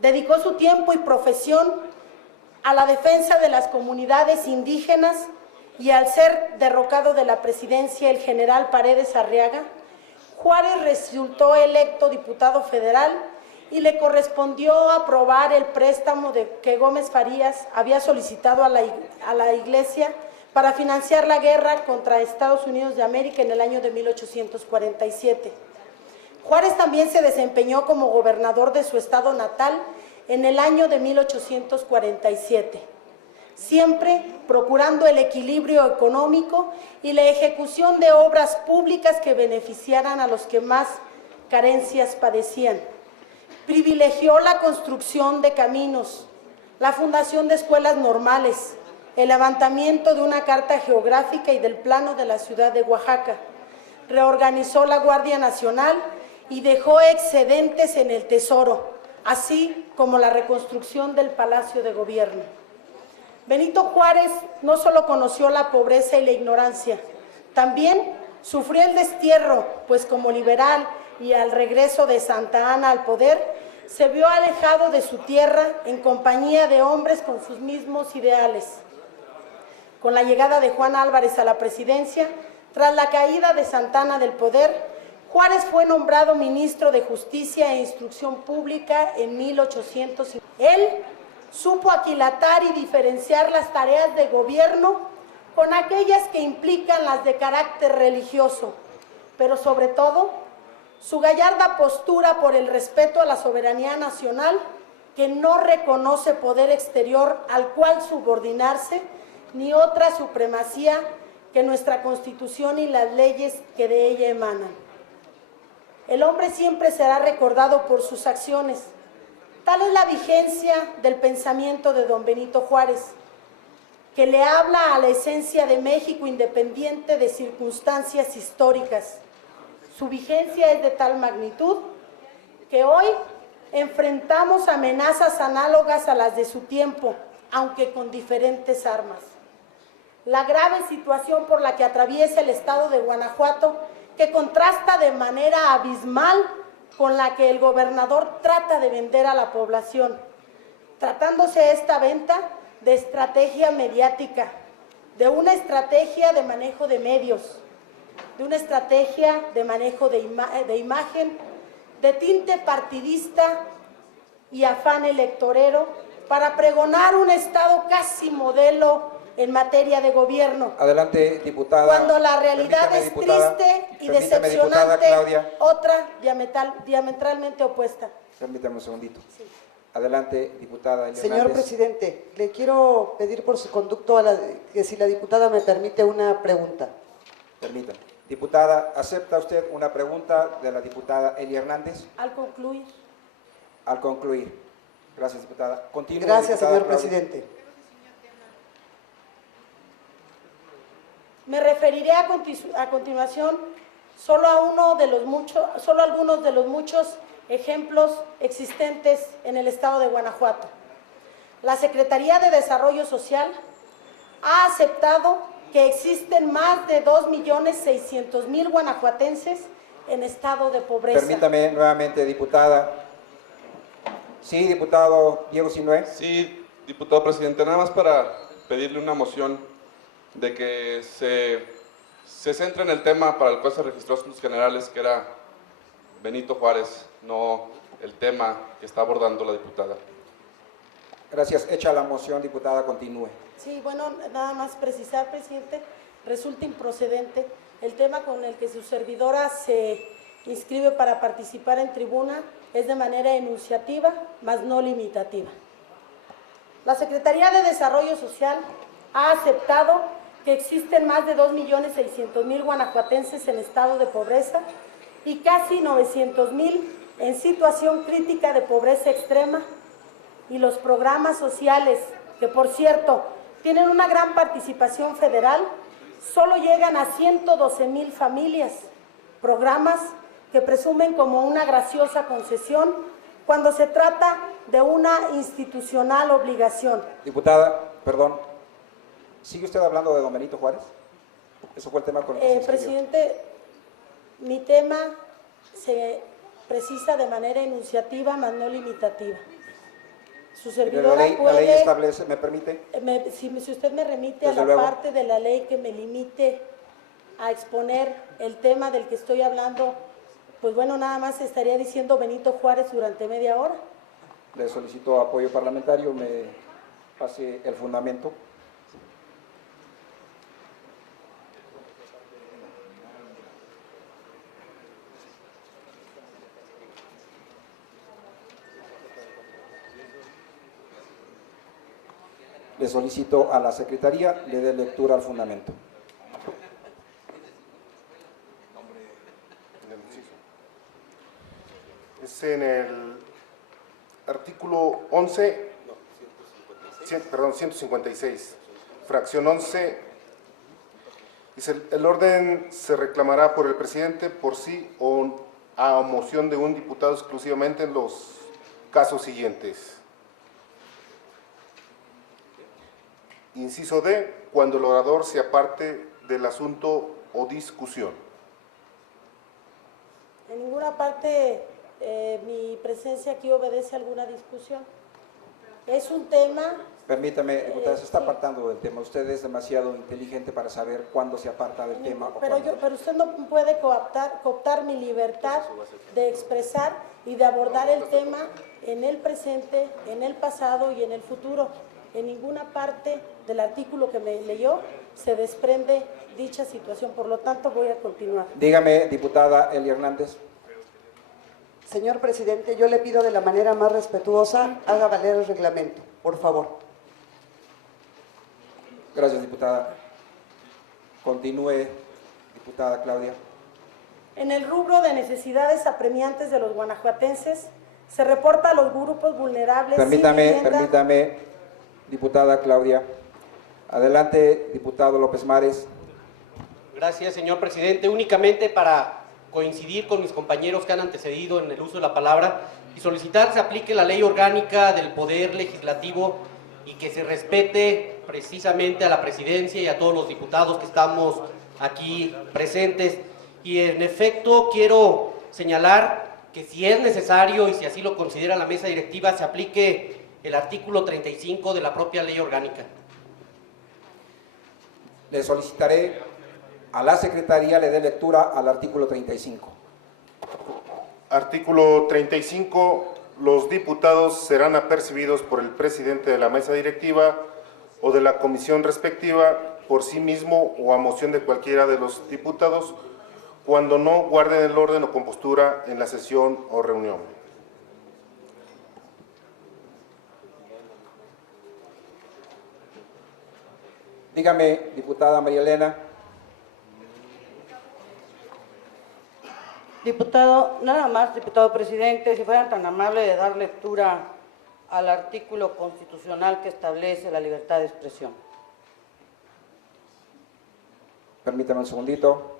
Dedicó su tiempo y profesión a la defensa de las comunidades indígenas y al ser derrocado de la presidencia el general Paredes Arriaga, Juárez resultó electo diputado federal y le correspondió aprobar el préstamo que Gómez Farías había solicitado a la Iglesia para financiar la guerra contra Estados Unidos de América en el año de 1847. Juárez también se desempeñó como gobernador de su estado natal en el año de 1847, siempre procurando el equilibrio económico y la ejecución de obras públicas que beneficiaran a los que más carencias padecían. Privilegió la construcción de caminos, la fundación de escuelas normales, el levantamiento de una carta geográfica y del plano de la ciudad de Oaxaca. Reorganizó la Guardia Nacional y dejó excedentes en el Tesoro, así como la reconstrucción del Palacio de Gobierno. Benito Juárez no solo conoció la pobreza y la ignorancia, también sufrió el destierro, pues como liberal y al regreso de Santa Anna al poder, se vio alejado de su tierra en compañía de hombres con sus mismos ideales. Con la llegada de Juan Álvarez a la presidencia, tras la caída de Santa Anna del poder, Juárez fue nombrado ministro de Justicia e Instrucción Pública en 1800. Él supo aquilatar y diferenciar las tareas de gobierno con aquellas que implican las de carácter religioso, pero sobre todo, su gallarda postura por el respeto a la soberanía nacional, que no reconoce poder exterior al cual subordinarse, ni otra supremacía que nuestra Constitución y las leyes que de ella emanan. El hombre siempre será recordado por sus acciones. Tal es la vigencia del pensamiento de don Benito Juárez, que le habla a la esencia de México independiente de circunstancias históricas. Su vigencia es de tal magnitud que hoy enfrentamos amenazas análogas a las de su tiempo, aunque con diferentes armas. La grave situación por la que atraviesa el estado de Guanajuato, que contrasta de manera abismal con la que el gobernador trata de vender a la población, tratándose esta venta de estrategia mediática, de una estrategia de manejo de medios, de una estrategia de manejo de imagen, de tinte partidista y afán electorero para pregonar un estado casi modelo en materia de gobierno. Adelante, diputada. Cuando la realidad es diputada, triste y decepcionante, decepcionante, Claudia. otra diametralmente opuesta. Permítame un segundito. Sí. Adelante, diputada. Señor presidente, le quiero pedir por su conducto que si la diputada me permite una pregunta. Permítame. Diputada, ¿acepta usted una pregunta de la diputada Eli Hernández? Al concluir. Al concluir. Gracias, diputada. Continúe, Gracias, diputada señor Claudia. presidente. Me referiré a continuación solo a algunos de los muchos ejemplos existentes en el estado de Guanajuato. La Secretaría de Desarrollo Social ha aceptado que existen más de 2.600.000 guanajuatenses en estado de pobreza. Permítame nuevamente, diputada. Sí, diputado Diego Sinué. Sí, diputado presidente, nada más para pedirle una moción de que se centre en el tema para el cual se registró Asuntos Generales, que era Benito Juárez, no el tema que está abordando la diputada. Gracias. Hecha la moción, diputada, continúe. Sí, bueno, nada más precisar, presidente, resulta improcedente el tema con el que su servidora se inscribe para participar en tribuna es de manera enunciativa, más no limitativa. La Secretaría de Desarrollo Social ha aceptado que existen más de 2.600.000 guanajuatenses en estado de pobreza y casi 900.000 en situación crítica de pobreza extrema, y los programas sociales, que por cierto tienen una gran participación federal, solo llegan a 112.000 familias, programas que presumen como una graciosa concesión cuando se trata de una institucional obligación. Diputada, perdón, ¿sigue usted hablando de don Benito Juárez? ¿Eso fue el tema con el que se inscribió? Presidente, mi tema se precisa de manera enunciativa, más no limitativa. Su servidora la ley puede, establece, ¿me permite? si usted me remite a Desde la luego. parte de la ley que me limite a exponer el tema del que estoy hablando, pues bueno, nada más estaría diciendo Benito Juárez durante media hora. Le solicito apoyo parlamentario, me pase el fundamento. Le solicito a la Secretaría le dé lectura al fundamento. Es en el artículo 11, 156, fracción 11, dice, el orden se reclamará por el presidente por sí o a moción de un diputado exclusivamente en los casos siguientes. Inciso D, cuando el orador se aparte del asunto o discusión. En ninguna parte mi presencia aquí obedece a alguna discusión. Es un tema. Permítame, diputada, se está sí. apartando del tema. Usted es demasiado inteligente para saber cuándo se aparta del tema. Pero usted no puede cooptar mi libertad de expresar y de abordar el tema en el presente, en el pasado y en el futuro. En ninguna parte del artículo que me leyó se desprende dicha situación. Por lo tanto, voy a continuar. Dígame, diputada Eli Hernández. Señor presidente, yo le pido de la manera más respetuosa, haga valer el reglamento, por favor. Gracias, diputada. Continúe, diputada Claudia. En el rubro de necesidades apremiantes de los guanajuatenses, se reporta a los grupos vulnerables. Permítame, diputada Claudia. Adelante, diputado López Mares. Gracias, señor presidente. Únicamente para coincidir con mis compañeros que han antecedido en el uso de la palabra y solicitar se aplique la ley orgánica del Poder Legislativo y que se respete precisamente a la presidencia y a todos los diputados que estamos aquí presentes. Y en efecto quiero señalar que si es necesario y si así lo considera la mesa directiva, se aplique el artículo 35 de la propia ley orgánica. Le solicitaré a la Secretaría le dé lectura al artículo 35. Artículo 35. Los diputados serán apercibidos por el presidente de la mesa directiva o de la comisión respectiva por sí mismo o a moción de cualquiera de los diputados cuando no guarden el orden o compostura en la sesión o reunión. Dígame, diputada María Elena. Diputado, nada más, diputado presidente, si fueran tan amables de dar lectura al artículo constitucional que establece la libertad de expresión. Permítame un segundito.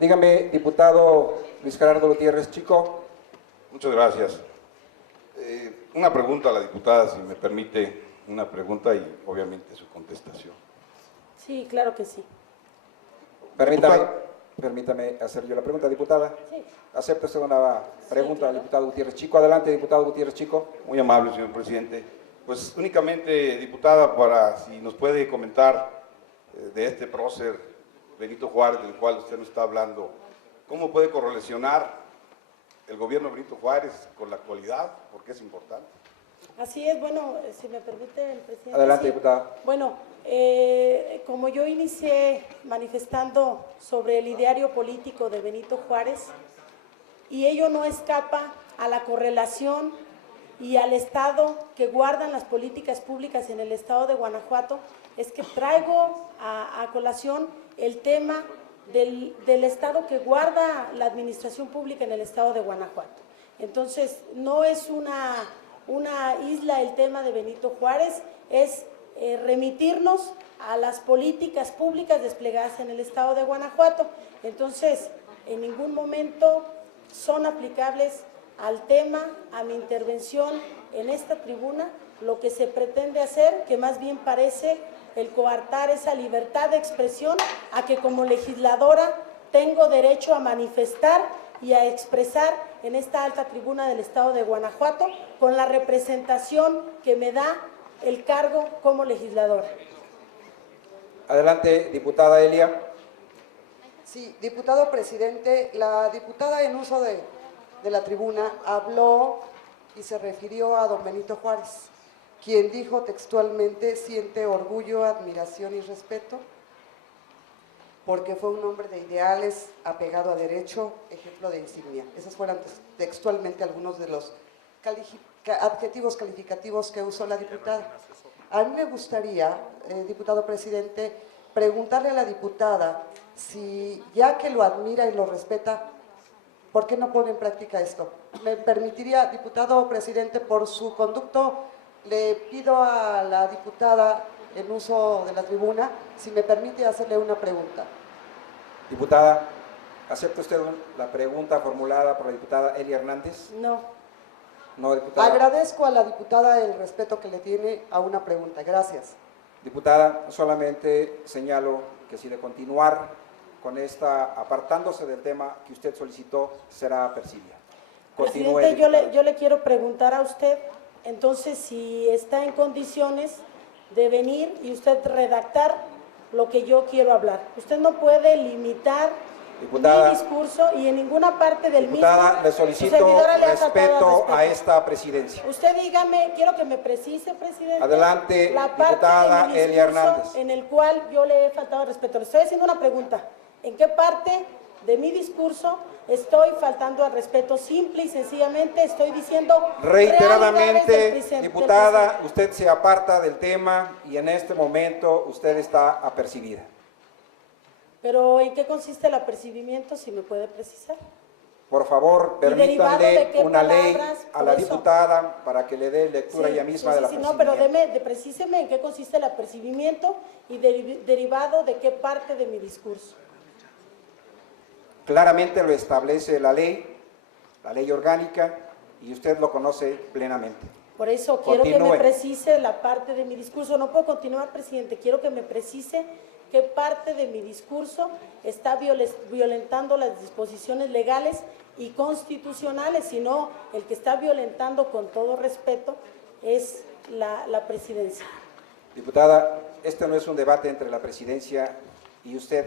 Dígame, diputado Luis Gerardo Gutiérrez Chico. Muchas gracias. Una pregunta a la diputada, si me permite, una pregunta y obviamente su contestación. Sí, claro que sí. Permítame hacer yo la pregunta, diputada. Sí. ¿Acepta usted una pregunta claro. al diputado Gutiérrez Chico? Adelante, diputado Gutiérrez Chico. Muy amable, señor presidente. Pues únicamente, diputada, para si nos puede comentar de este prócer Benito Juárez, del cual usted nos está hablando, ¿cómo puede correlacionar el gobierno de Benito Juárez con la actualidad? Porque es importante. Así es, bueno, si me permite el presidente. Adelante, sí. diputada. Bueno, como yo inicié manifestando sobre el ideario político de Benito Juárez, y ello no escapa a la correlación y al estado que guardan las políticas públicas en el estado de Guanajuato, es que traigo a colación el tema del estado que guarda la administración pública en el estado de Guanajuato. Entonces, no es una isla el tema de Benito Juárez, es remitirnos a las políticas públicas desplegadas en el estado de Guanajuato. Entonces, en ningún momento son aplicables al tema, a mi intervención en esta tribuna, lo que se pretende hacer, que más bien parece el coartar esa libertad de expresión a que como legisladora tengo derecho a manifestar y a expresar en esta alta tribuna del estado de Guanajuato con la representación que me da el cargo como legislador. Adelante, diputada Elia. Sí, diputado presidente, la diputada en uso de la tribuna habló y se refirió a don Benito Juárez, quien dijo textualmente: siente orgullo, admiración y respeto, porque fue un hombre de ideales, apegado a derecho, ejemplo de insignia. Esos fueron textualmente algunos de los adjetivos calificativos que usó la diputada. A mí me gustaría, diputado presidente, preguntarle a la diputada si, ya que lo admira y lo respeta, ¿por qué no pone en práctica esto? Me permitiría, diputado presidente, por su conducto, le pido a la diputada en uso de la tribuna, si me permite hacerle una pregunta. Diputada, ¿acepta usted la pregunta formulada por la diputada Elia Hernández? No. No, diputada. Agradezco a la diputada el respeto que le tiene a una pregunta. Gracias. Diputada, solamente señalo que si de continuar con esta, apartándose del tema que usted solicitó, será percibida. Continúe, Presidente, yo le quiero preguntar a usted, entonces, si está en condiciones de venir y usted redactar lo que yo quiero hablar. Usted no puede limitar diputada, mi discurso y en ninguna parte del diputada, mismo. le solicito respeto a esta presidencia. Usted dígame, quiero que me precise, presidente. Adelante, la parte diputada de mi Elia discurso Hernández. en el cual yo le he faltado respeto. Le estoy haciendo una pregunta. ¿En qué parte de mi discurso estoy faltando al respeto? Simple y sencillamente estoy diciendo reiteradamente, diputada, usted se aparta del tema y en este momento usted está apercibida. Pero ¿en qué consiste el apercibimiento? Si me puede precisar. Por favor, permítanle una ley a la diputada para que le dé lectura ella misma de la no, pero precíseme en qué consiste el apercibimiento y derivado de qué parte de mi discurso. Claramente lo establece la ley orgánica, y usted lo conoce plenamente. Por eso quiero que me precise la parte de mi discurso. No puedo continuar, presidente. Quiero que me precise qué parte de mi discurso está violentando las disposiciones legales y constitucionales, sino el que está violentando, con todo respeto, es la presidencia. Diputada, este no es un debate entre la presidencia y usted.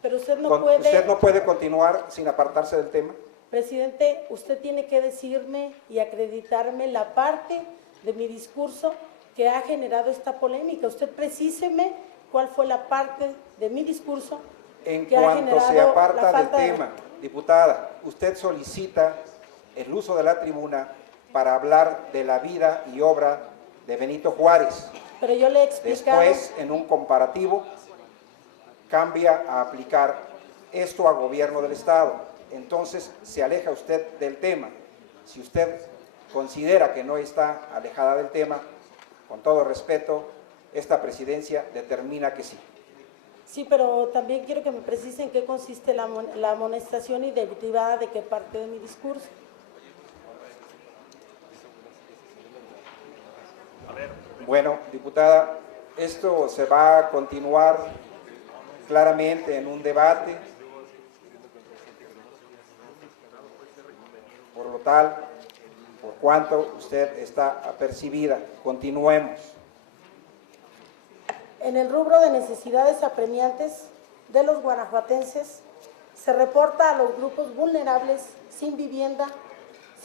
Pero usted no puede... ¿Usted no puede continuar sin apartarse del tema? Presidente, usted tiene que decirme y acreditarme la parte de mi discurso que ha generado esta polémica. Usted precíseme cuál fue la parte de mi discurso en que ha generado cuanto se aparta del de... tema. Diputada, usted solicita el uso de la tribuna para hablar de la vida y obra de Benito Juárez. Pero yo le he explicado... Después, en un comparativo, cambia a aplicar esto a gobierno del Estado. Entonces, se aleja usted del tema. Si usted considera que no está alejada del tema, con todo respeto, esta presidencia determina que sí. Sí, pero también quiero que me precise en qué consiste la amonestación y derivada de qué parte de mi discurso. Bueno, diputada, esto se va a continuar claramente en un debate. Por lo tal, por cuanto usted está apercibida, continuemos. En el rubro de necesidades apremiantes de los guanajuatenses, se reporta a los grupos vulnerables sin vivienda,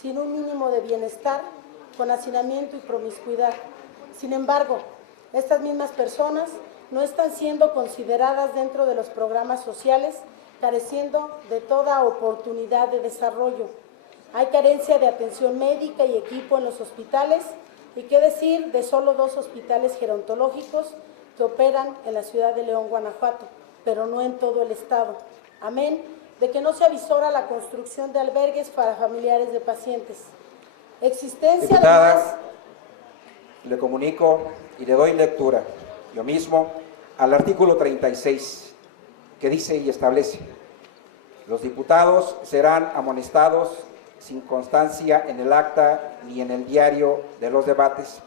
sin un mínimo de bienestar, con hacinamiento y promiscuidad. Sin embargo, estas mismas personas no están siendo consideradas dentro de los programas sociales, careciendo de toda oportunidad de desarrollo. Hay carencia de atención médica y equipo en los hospitales, y qué decir de solo 2 hospitales gerontológicos que operan en la ciudad de León, Guanajuato, pero no en todo el estado. Amén de que no se avisora la construcción de albergues para familiares de pacientes. Existencia, diputada, además... Le comunico y le doy lectura, yo mismo, al artículo 36, que dice y establece: los diputados serán amonestados sin constancia en el acta ni en el diario de los debates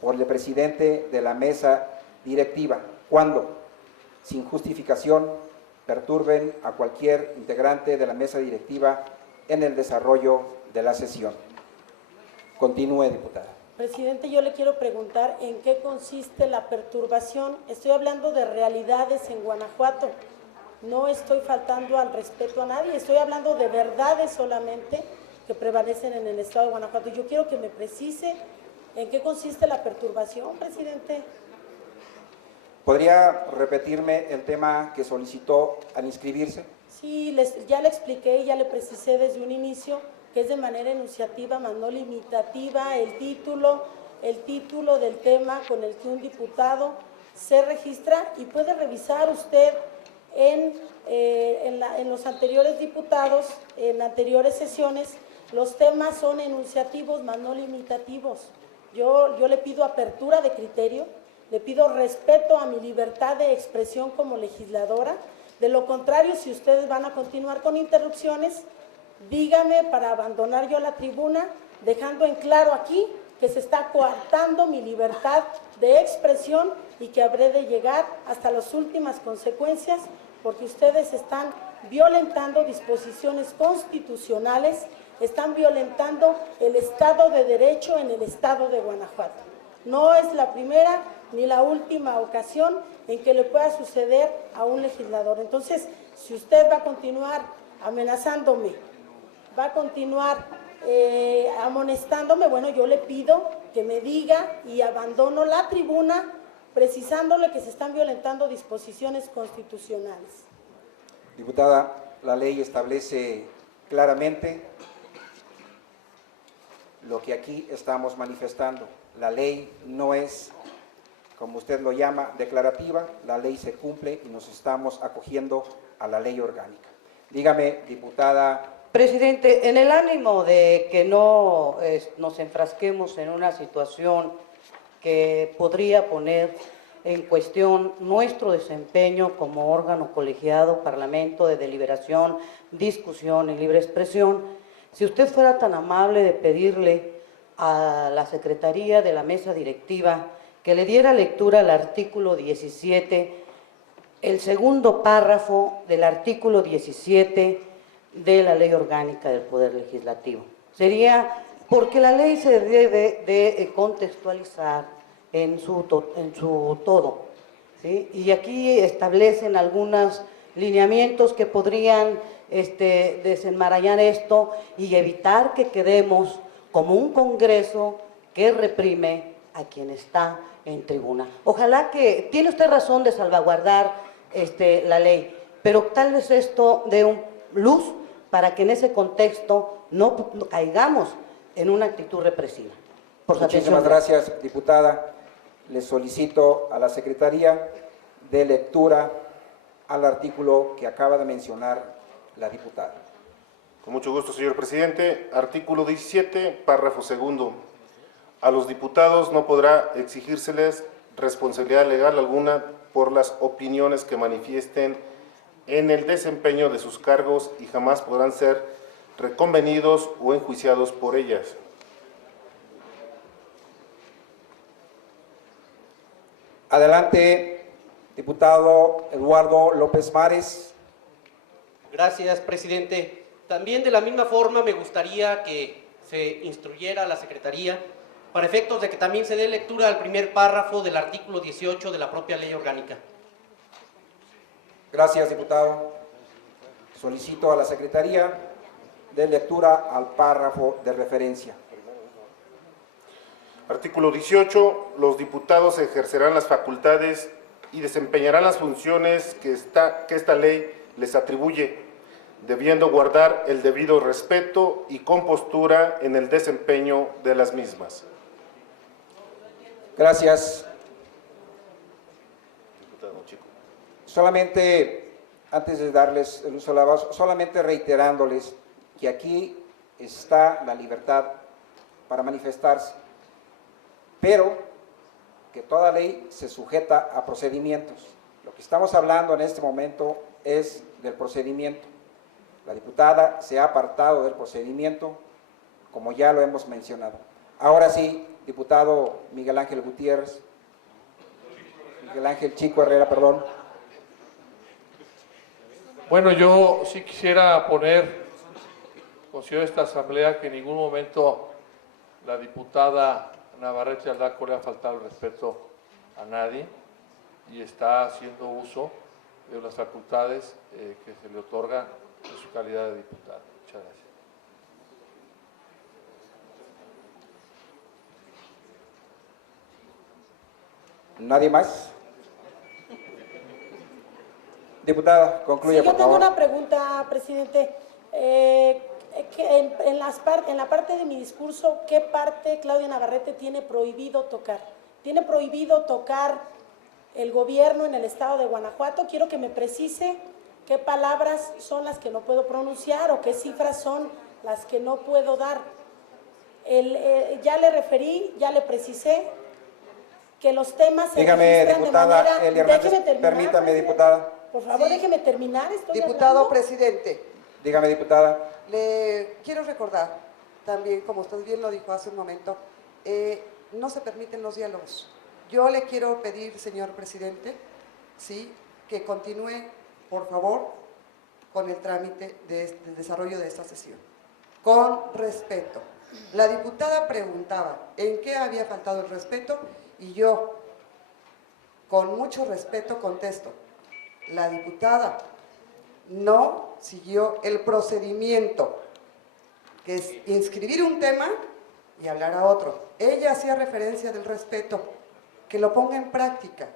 por el presidente de la mesa directiva, cuando, sin justificación, perturben a cualquier integrante de la mesa directiva en el desarrollo de la sesión. Continúe, diputada. Presidente, yo le quiero preguntar en qué consiste la perturbación. Estoy hablando de realidades en Guanajuato. No estoy faltando al respeto a nadie, estoy hablando de verdades solamente que prevalecen en el estado de Guanajuato. Yo quiero que me precise en qué consiste la perturbación, presidente. ¿Podría repetirme el tema que solicitó al inscribirse? Sí, ya le expliqué y ya le precisé desde un inicio que es de manera enunciativa, más no limitativa, el título del tema con el que un diputado se registra, y puede revisar usted en los anteriores diputados, en anteriores sesiones, los temas son enunciativos, más no limitativos. Yo le pido apertura de criterio, le pido respeto a mi libertad de expresión como legisladora. De lo contrario, si ustedes van a continuar con interrupciones, dígame para abandonar yo la tribuna, dejando en claro aquí que se está coartando mi libertad de expresión y que habré de llegar hasta las últimas consecuencias, porque ustedes están violentando disposiciones constitucionales, están violentando el Estado de Derecho en el Estado de Guanajuato. No es la primera ni la última ocasión en que le pueda suceder a un legislador. Entonces, si usted va a continuar amenazándome, va a continuar amonestándome, bueno, yo le pido que me diga y abandono la tribuna precisándole que se están violentando disposiciones constitucionales. Diputada, la ley establece claramente lo que aquí estamos manifestando. La ley no es, como usted lo llama, declarativa, la ley se cumple y nos estamos acogiendo a la ley orgánica. Dígame, diputada. Presidente, en el ánimo de que no nos enfrasquemos en una situación que podría poner en cuestión nuestro desempeño como órgano colegiado, parlamento de deliberación, discusión y libre expresión, si usted fuera tan amable de pedirle a la Secretaría de la Mesa Directiva que le diera lectura al artículo 17, el segundo párrafo del artículo 17 de la Ley Orgánica del Poder Legislativo. Sería porque la ley se debe de contextualizar en su todo, ¿sí? Y aquí establecen algunos lineamientos que podrían desenmarañar esto y evitar que quedemos como un Congreso que reprime a quien está en tribuna. Ojalá que, tiene usted razón de salvaguardar la ley, pero tal vez esto dé luz para que en ese contexto no caigamos en una actitud represiva. Muchísimas gracias, diputada. Le solicito a la Secretaría de lectura al artículo que acaba de mencionar la diputada. Con mucho gusto, señor presidente. Artículo 17, párrafo segundo. A los diputados no podrá exigírseles responsabilidad legal alguna por las opiniones que manifiesten en el desempeño de sus cargos y jamás podrán ser reconvenidos o enjuiciados por ellas. Adelante, diputado Eduardo López Mares. Gracias, presidente. También de la misma forma me gustaría que se instruyera a la Secretaría para efectos de que también se dé lectura al primer párrafo del artículo 18 de la propia Ley Orgánica. Gracias, diputado. Solicito a la Secretaría de lectura al párrafo de referencia. Artículo 18. Los diputados ejercerán las facultades y desempeñarán las funciones que esta ley les atribuye, debiendo guardar el debido respeto y compostura en el desempeño de las mismas. Gracias. Solamente, antes de darles el uso de la voz, solamente reiterándoles que aquí está la libertad para manifestarse, pero que toda ley se sujeta a procedimientos. Lo que estamos hablando en este momento es del procedimiento. La diputada se ha apartado del procedimiento, como ya lo hemos mencionado. Ahora sí, diputado Miguel Ángel Gutiérrez, Miguel Ángel Chico Herrera, perdón. Bueno, yo sí quisiera poner Considero esta asamblea que en ningún momento la diputada Navarrete Aldaco le ha faltado el respeto a nadie y está haciendo uso de las facultades que se le otorgan en su calidad de diputada. Muchas gracias. ¿Nadie más? Diputada, concluya, Sí, yo por tengo favor. una pregunta, presidente. En la parte de mi discurso, ¿qué parte Claudia Navarrete tiene prohibido tocar? ¿Tiene prohibido tocar el gobierno en el estado de Guanajuato? Quiero que me precise qué palabras son las que no puedo pronunciar o qué cifras son las que no puedo dar. Ya le referí, ya le precisé que los temas se Dígame, registran diputada de manera... Elia Hernández, Déjeme terminar, permítame, presidente. diputada. Por favor, Sí. déjeme terminar. Estoy Diputado hablando. presidente, Dígame, diputada. le quiero recordar también, como usted bien lo dijo hace un momento, no se permiten los diálogos. Yo le quiero pedir, señor presidente, sí, que continúe, por favor, con el trámite del desarrollo de esta sesión. Con respeto. La diputada preguntaba en qué había faltado el respeto y yo, con mucho respeto, contesto. La diputada no siguió el procedimiento, que es inscribir un tema y hablar a otro. Ella hacía referencia del respeto, que lo ponga en práctica.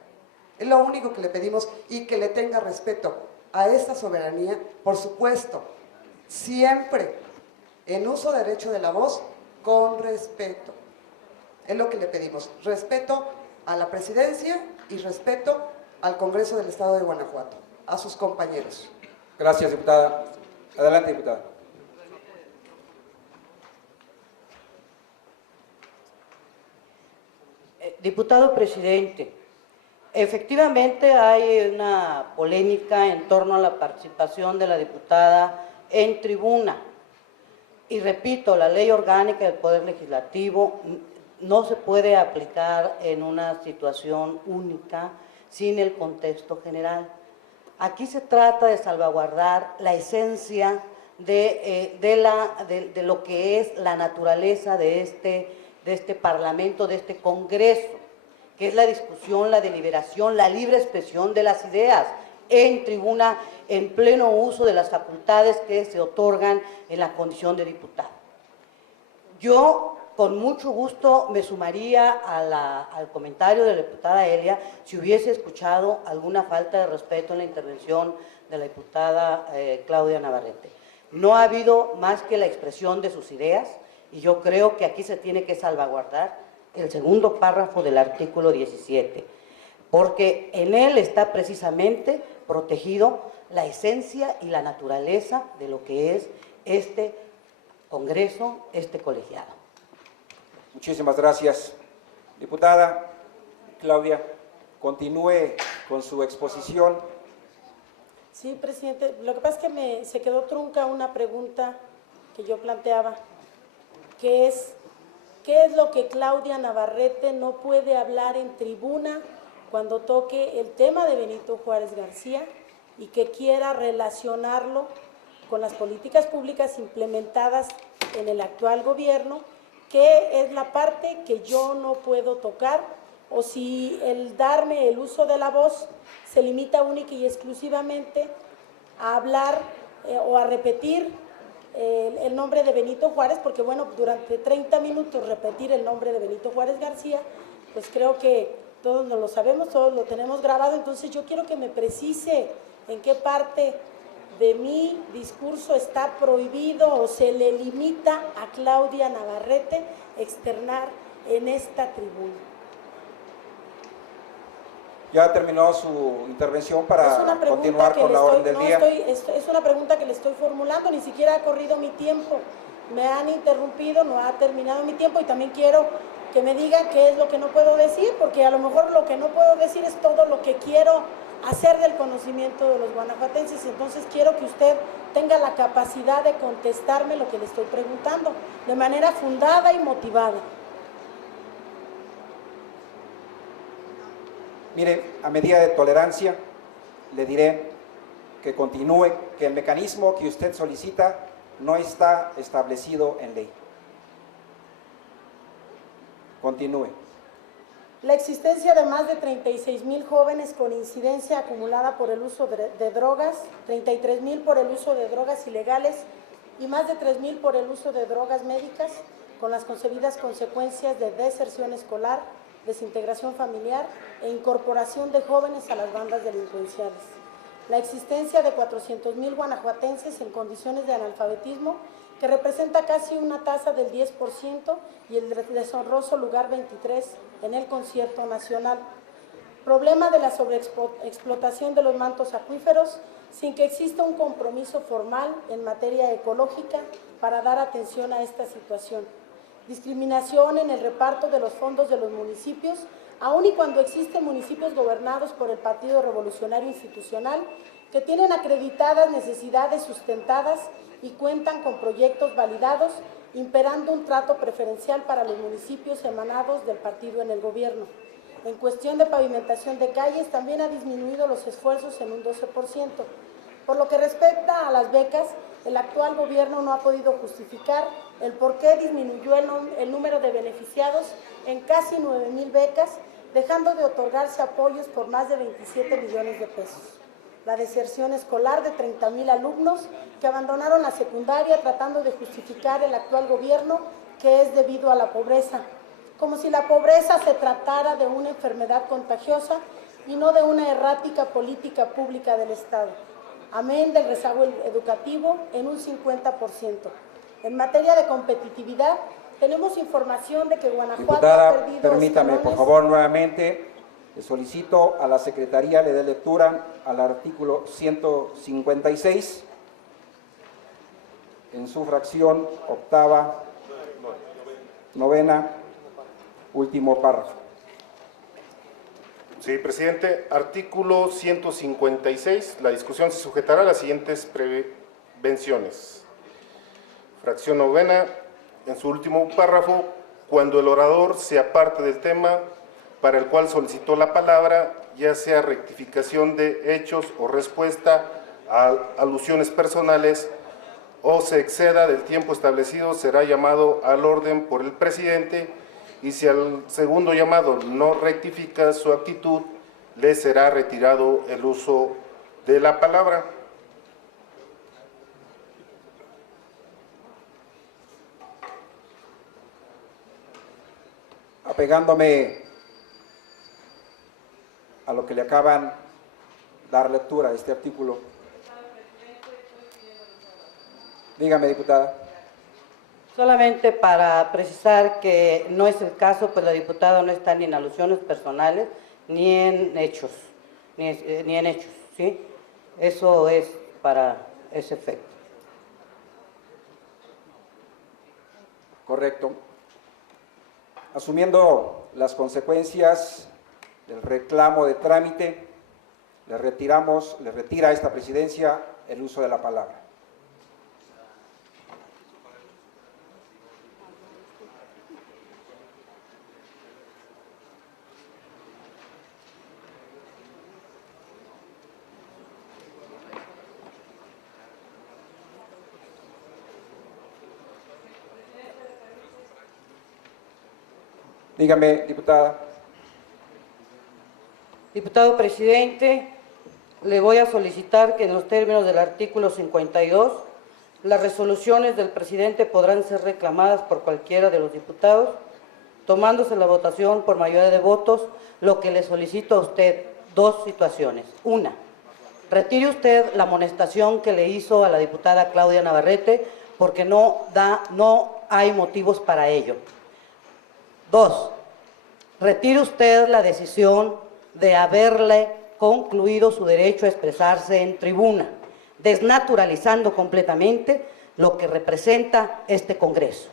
Es lo único que le pedimos y que le tenga respeto a esta soberanía, por supuesto, siempre en uso de derecho de la voz, con respeto. Es lo que le pedimos, respeto a la presidencia y respeto al Congreso del Estado de Guanajuato, a sus compañeros. Gracias, diputada. Adelante, diputada. Diputado presidente, efectivamente hay una polémica en torno a la participación de la diputada en tribuna. Y repito, la ley orgánica del Poder Legislativo no se puede aplicar en una situación única sin el contexto general. Aquí se trata de salvaguardar la esencia de lo que es la naturaleza de este Parlamento, de este Congreso, que es la discusión, la deliberación, la libre expresión de las ideas en tribuna, en pleno uso de las facultades que se otorgan en la condición de diputado. Yo con mucho gusto me sumaría al comentario de la diputada Elia si hubiese escuchado alguna falta de respeto en la intervención de la diputada Claudia Navarrete. No ha habido más que la expresión de sus ideas y yo creo que aquí se tiene que salvaguardar el segundo párrafo del artículo 17, porque en él está precisamente protegido la esencia y la naturaleza de lo que es este Congreso, este colegiado. Muchísimas gracias. Diputada Claudia, continúe con su exposición. Sí, presidente. Lo que pasa es que se quedó trunca una pregunta que yo planteaba, que es, ¿qué es lo que Claudia Navarrete no puede hablar en tribuna cuando toque el tema de Benito Juárez García y que quiera relacionarlo con las políticas públicas implementadas en el actual gobierno? ¿Qué es la parte que yo no puedo tocar? O si el darme el uso de la voz se limita única y exclusivamente a hablar o a repetir el nombre de Benito Juárez, porque bueno, durante 30 minutos repetir el nombre de Benito Juárez García, pues creo que todos nos lo sabemos, todos lo tenemos grabado. Entonces yo quiero que me precise en qué parte de mi discurso está prohibido o se le limita a Claudia Navarrete externar en esta tribuna. Ya terminó su intervención para continuar con la orden del día. Es una pregunta que le estoy formulando, ni siquiera ha corrido mi tiempo. Me han interrumpido, no ha terminado mi tiempo y también quiero que me digan qué es lo que no puedo decir, porque a lo mejor lo que no puedo decir es todo lo que quiero hacer del conocimiento de los guanajuatenses. Entonces quiero que usted tenga la capacidad de contestarme lo que le estoy preguntando, de manera fundada y motivada. Mire, a medida de tolerancia, le diré que continúe, que el mecanismo que usted solicita no está establecido en ley. Continúe. La existencia de más de 36,000 jóvenes con incidencia acumulada por el uso de drogas, 33,000 por el uso de drogas ilegales y más de 3,000 por el uso de drogas médicas, con las concebidas consecuencias de deserción escolar, desintegración familiar e incorporación de jóvenes a las bandas delincuenciales. La existencia de 400,000 guanajuatenses en condiciones de analfabetismo, que representa casi una tasa del 10%, y el deshonroso lugar 23 en el concierto nacional. Problema de la sobreexplotación de los mantos acuíferos, sin que exista un compromiso formal en materia ecológica para dar atención a esta situación. Discriminación en el reparto de los fondos de los municipios, aun y cuando existen municipios gobernados por el Partido Revolucionario Institucional, que tienen acreditadas necesidades sustentadas y cuentan con proyectos validados, imperando un trato preferencial para los municipios emanados del partido en el gobierno. En cuestión de pavimentación de calles, también ha disminuido los esfuerzos en un 12%. Por lo que respecta a las becas, el actual gobierno no ha podido justificar el por qué disminuyó el número de beneficiados en casi 9,000 becas, dejando de otorgarse apoyos por más de 27 millones de pesos. La deserción escolar de 30,000 alumnos que abandonaron la secundaria tratando de justificar el actual gobierno que es debido a la pobreza, como si la pobreza se tratara de una enfermedad contagiosa y no de una errática política pública del Estado. Amén del rezago educativo en un 50%. En materia de competitividad, tenemos información de que Guanajuato Diputada, ha perdido permítame, por escalones. favor, nuevamente, le solicito a la Secretaría le dé lectura al artículo 156, en su fracción octava, novena, último párrafo. Sí, presidente. Artículo 156. La discusión se sujetará a las siguientes prevenciones. Fracción novena, en su último párrafo, cuando el orador se aparte del tema para el cual solicitó la palabra, ya sea rectificación de hechos o respuesta a alusiones personales, o se exceda del tiempo establecido, será llamado al orden por el presidente, y si al segundo llamado no rectifica su actitud, le será retirado el uso de la palabra. Apegándome a lo que le acaban de dar lectura a este artículo. Dígame, diputada. Solamente para precisar que no es el caso, pues la diputada no está ni en alusiones personales ni en hechos, ni en hechos, ¿sí? Eso es para ese efecto. Correcto. Asumiendo las consecuencias del reclamo de trámite, le retira a esta presidencia el uso de la palabra. Dígame, diputada. Diputado presidente, le voy a solicitar que en los términos del artículo 52, las resoluciones del presidente podrán ser reclamadas por cualquiera de los diputados, tomándose la votación por mayoría de votos, lo que le solicito a usted, dos situaciones. Una, retire usted la amonestación que le hizo a la diputada Claudia Navarrete, porque no hay motivos para ello. Dos, retire usted la decisión de haberle concluido su derecho a expresarse en tribuna, desnaturalizando completamente lo que representa este Congreso.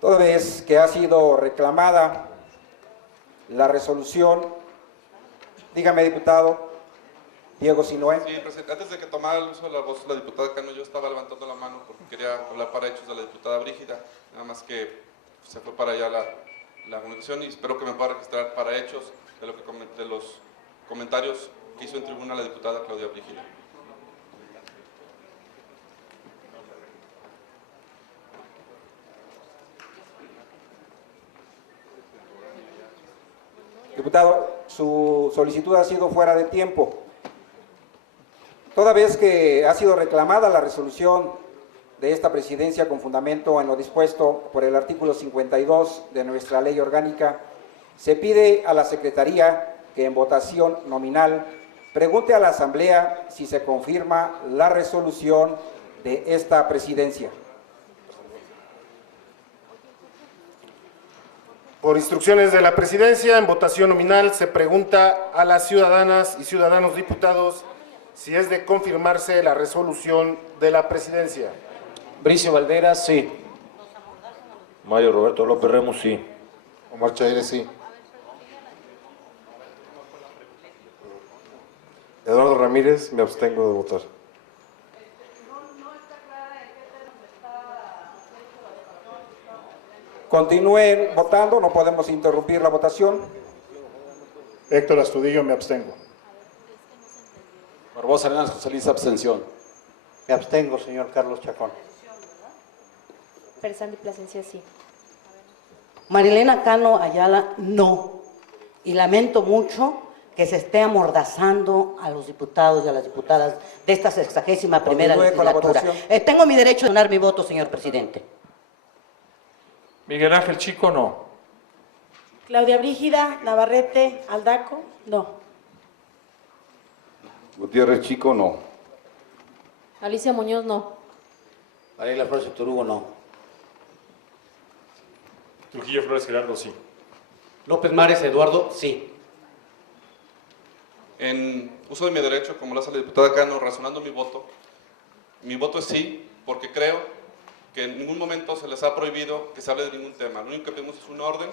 Toda vez que ha sido reclamada la resolución, dígame, diputado Diego Sinoé. Sí, presidente, antes de que tomara el uso de la voz la diputada Cano, yo estaba levantando la mano porque quería hablar para hechos de la diputada Brígida, nada más que se fue para allá la comunicación y espero que me pueda registrar para hechos. de los comentarios que hizo en tribuna la diputada Claudia Brígida. Diputado, su solicitud ha sido fuera de tiempo. Toda vez que ha sido reclamada la resolución de esta presidencia con fundamento en lo dispuesto por el artículo 52 de nuestra ley orgánica, se pide a la Secretaría que en votación nominal pregunte a la Asamblea si se confirma la resolución de esta presidencia. Por instrucciones de la presidencia, en votación nominal se pregunta a las ciudadanas y ciudadanos diputados si es de confirmarse la resolución de la presidencia. Bricio Valderas, sí. Mario Roberto López Remos, sí. Omar Chaire, sí. Eduardo Ramírez, me abstengo de votar. Continúen votando, no podemos interrumpir la votación. Héctor Astudillo, me abstengo. Barbosa Arenas José Luis, abstención. Me abstengo, señor Carlos Chacón. Persán de Plasencia, sí. Marilena Cano Ayala, no. Y lamento mucho que se esté amordazando a los diputados y a las diputadas de esta 61ª Continúe con la legislatura. votación. Tengo mi derecho a donar mi voto, señor presidente. Miguel Ángel Chico, no. Claudia Brígida Navarrete Aldaco, no. Gutiérrez Chico, no. Alicia Muñoz, no. Mariela Flores Turugo, no. Trujillo Flores Gerardo, sí. López Mares Eduardo, sí. En uso de mi derecho, como lo hace la diputada Cano, razonando mi voto es sí, porque creo que en ningún momento se les ha prohibido que se hable de ningún tema. Lo único que pedimos es un orden.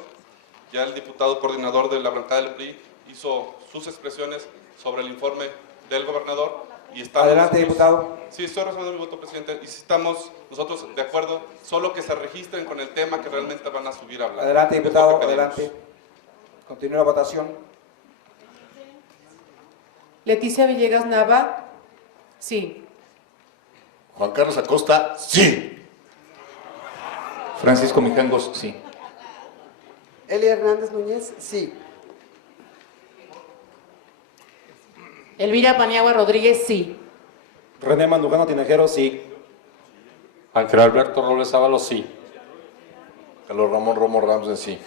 Ya el diputado coordinador de la bancada del PRI hizo sus expresiones sobre el informe del gobernador y estamos... Adelante, diputado. Sí, estoy razonando mi voto, presidente, y si estamos nosotros de acuerdo, solo que se registren con el tema que realmente van a subir a hablar. Adelante, Es lo diputado, que pedimos. adelante. Continúe la votación. Leticia Villegas Nava, sí. Juan Carlos Acosta, sí. Francisco Mijangos, sí. Eli Hernández Núñez, sí. Elvira Paniagua Rodríguez, sí. René Mandujano Tinajero, sí. Ángel Alberto Robles Ábalos, sí. Carlos Ramón Romo Ramsden, sí.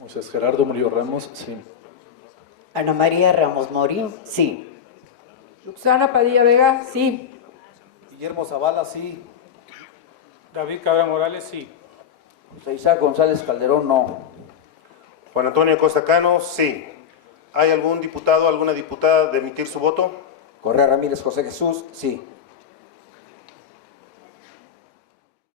José Gerardo Murillo Ramos, sí. Ana María Ramos Morín, sí. Luxana Padilla Vega, sí. Guillermo Zavala, sí. David Cabra Morales, sí. José Isaac González Calderón, no. Juan Antonio Acosta Cano, sí. ¿Hay algún diputado, alguna diputada de emitir su voto? Correa Ramírez José Jesús, sí.